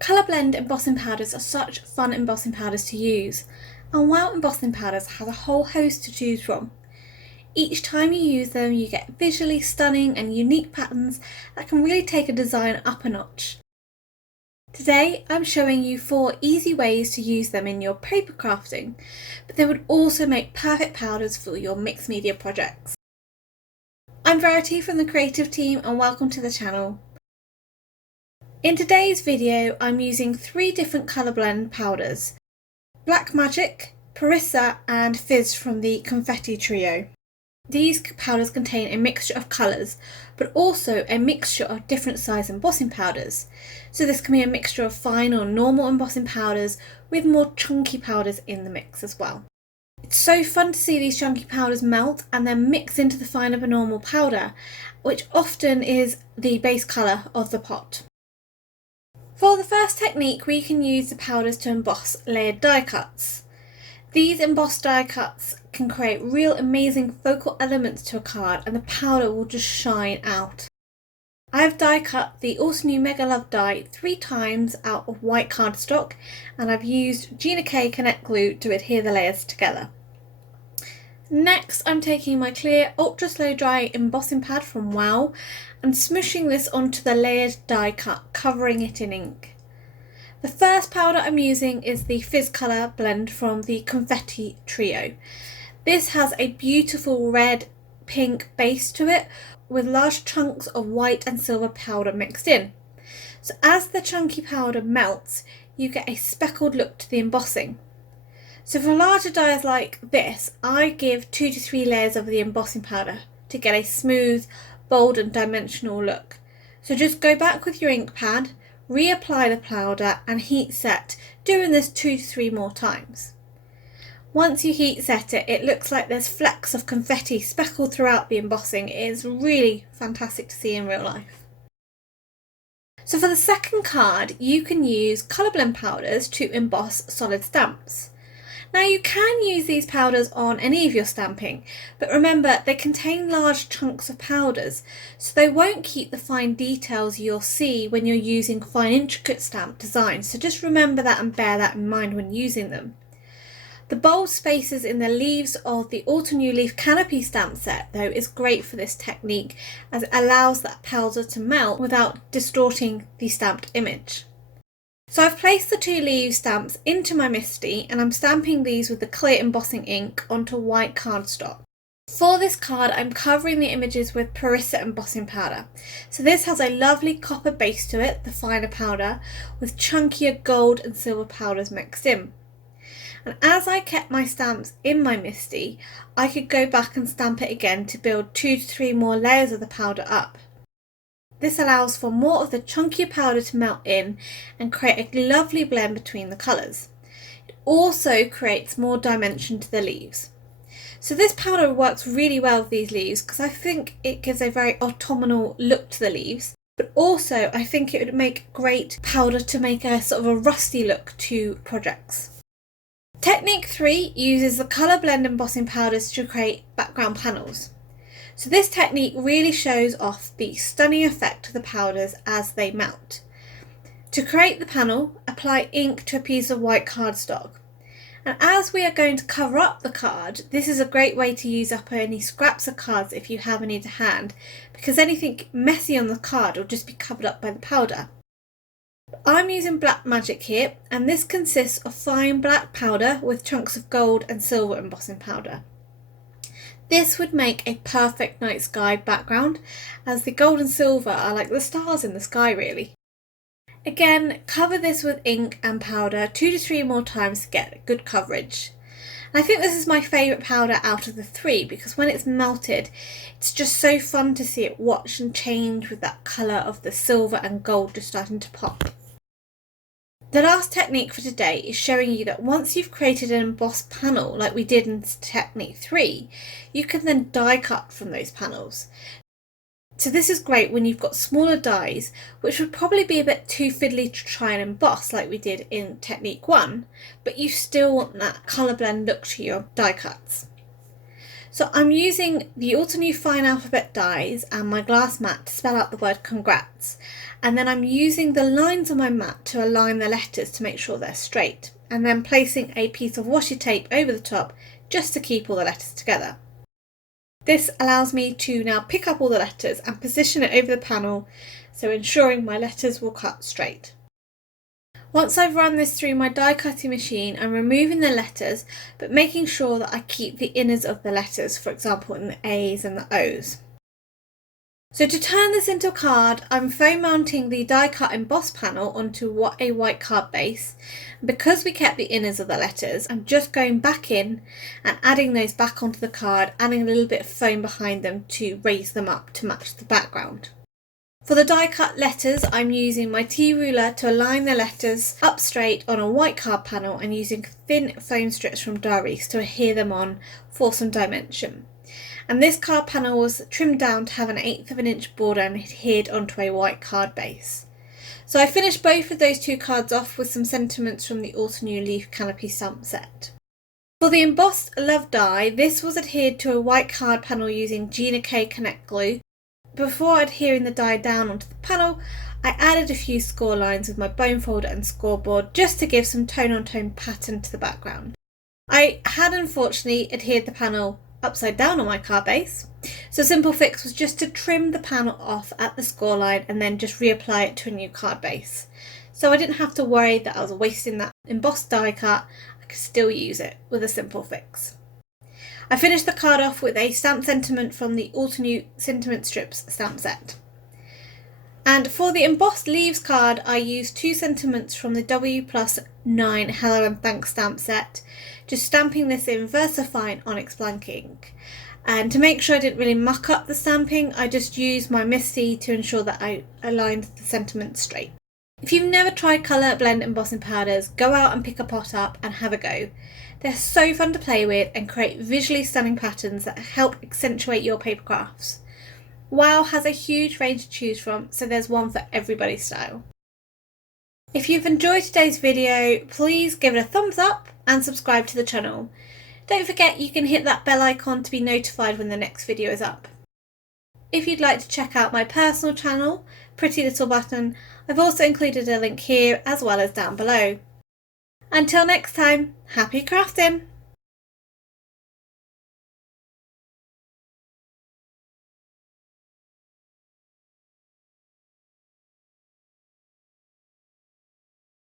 Colour blend embossing powders are such fun embossing powders to use, and Wow Embossing Powders has a whole host to choose from. Each time you use them, you get visually stunning and unique patterns that can really take a design up a notch. Today I'm showing you 4 easy ways to use them in your paper crafting, but they would also make perfect powders for your mixed media projects. I'm Verity from the creative team and welcome to the channel. In today's video I'm using 3 different colour blend powders: Black Magic, Perissa and Fizz from the Confetti trio. These powders contain a mixture of colours, but also a mixture of different size embossing powders. So this can be a mixture of fine or normal embossing powders with more chunky powders in the mix as well. It's so fun to see these chunky powders melt and then mix into the finer but normal powder, which often is the base colour of the pot. For the first technique, we can use the powders to emboss layered die cuts. These embossed die cuts can create real amazing focal elements to a card and the powder will just shine out. I have die cut the Also New Mega Love die 3 times out of white cardstock, and I've used Gina K Connect glue to adhere the layers together. Next I'm taking my clear ultra slow dry embossing pad from Wow and smooshing this onto the layered die cut, covering it in ink. The first powder I'm using is the Fizz colour blend from the Confetti trio. This has a beautiful red pink base to it with large chunks of white and silver powder mixed in. So as the chunky powder melts, you get a speckled look to the embossing. So for larger dies like this, I give 2 to 3 layers of the embossing powder to get a smooth, bold and dimensional look. So just go back with your ink pad, reapply the powder and heat set, doing this 2 to 3 more times. Once you heat set it, it looks like there's flecks of confetti speckled throughout the embossing. It is really fantastic to see in real life. So for the second card, you can use colour blend powders to emboss solid stamps. Now you can use these powders on any of your stamping, but remember they contain large chunks of powders, so they won't keep the fine details you'll see when you're using fine intricate stamp designs, so just remember that and bear that in mind when using them. The bold spaces in the leaves of the Autumn New Leaf Canopy stamp set though is great for this technique, as it allows that powder to melt without distorting the stamped image. So I've placed the 2 leaf stamps into my MISTI and I'm stamping these with the clear embossing ink onto white cardstock. For this card I'm covering the images with Perissa embossing powder. So this has a lovely copper base to it, the finer powder, with chunkier gold and silver powders mixed in. And as I kept my stamps in my MISTI, I could go back and stamp it again to build 2 to 3 more layers of the powder up. This allows for more of the chunkier powder to melt in and create a lovely blend between the colours. It also creates more dimension to the leaves. So this powder works really well with these leaves because I think it gives a very autumnal look to the leaves, but also I think it would make great powder to make a sort of a rusty look to projects. Technique 3 uses the colour blend embossing powders to create background panels. So this technique really shows off the stunning effect of the powders as they melt. To create the panel, apply ink to a piece of white cardstock. And as we are going to cover up the card, this is a great way to use up any scraps of cards if you have any to hand, because anything messy on the card will just be covered up by the powder. I'm using Black Magic here, and this consists of fine black powder with chunks of gold and silver embossing powder. This would make a perfect night sky background, as the gold and silver are like the stars in the sky really. Again, cover this with ink and powder 2 to 3 more times to get good coverage. And I think this is my favourite powder out of the 3 because when it's melted, it's just so fun to see it watch and change with that colour of the silver and gold just starting to pop. The last technique for today is showing you that once you've created an embossed panel like we did in technique 3, you can then die cut from those panels. So this is great when you've got smaller dies, which would probably be a bit too fiddly to try and emboss like we did in technique 1, but you still want that colour blend look to your die cuts. So I'm using the Altenew Fine Alphabet dies and my glass mat to spell out the word congrats, and then I'm using the lines on my mat to align the letters to make sure they're straight, and then placing a piece of washi tape over the top just to keep all the letters together. This allows me to now pick up all the letters and position it over the panel, so ensuring my letters will cut straight. Once I've run this through my die cutting machine, I'm removing the letters but making sure that I keep the inners of the letters, for example in the A's and the O's. So to turn this into a card, I'm foam mounting the die cut emboss panel onto a white card base. Because we kept the inners of the letters, I'm just going back in and adding those back onto the card, adding a little bit of foam behind them to raise them up to match the background. For the die cut letters, I'm using my T-ruler to align the letters up straight on a white card panel and using thin foam strips from Diaries to adhere them on for some dimension. And this card panel was trimmed down to have an 1/8 of an inch border and adhered onto a white card base. So I finished both of those two cards off with some sentiments from the Altenew Leaf Canopy stamp set. For the embossed love die, this was adhered to a white card panel using Gina K Connect glue. Before adhering the die down onto the panel, I added a few score lines with my bone folder and scoreboard just to give some tone-on-tone pattern to the background. I had unfortunately adhered the panel upside down on my card base, so simple fix was just to trim the panel off at the score line and then just reapply it to a new card base. So I didn't have to worry that I was wasting that embossed die cut, I could still use it with a simple fix. I finished the card off with a stamp sentiment from the Altenew Sentiment Strips stamp set. And for the embossed leaves card, I used 2 sentiments from the W+9 Hello and Thanks stamp set, just stamping this in VersaFine Onyx blank ink. And to make sure I didn't really muck up the stamping, I just used my Misty to ensure that I aligned the sentiments straight. If you've never tried colour blend embossing powders, go out and pick a pot up and have a go. They're so fun to play with and create visually stunning patterns that help accentuate your paper crafts. Wow has a huge range to choose from, so there's one for everybody's style. If you've enjoyed today's video, please give it a thumbs up and subscribe to the channel. Don't forget you can hit that bell icon to be notified when the next video is up. If you'd like to check out my personal channel, Pretty Little Button, I've also included a link here as well as down below. Until next time, happy crafting!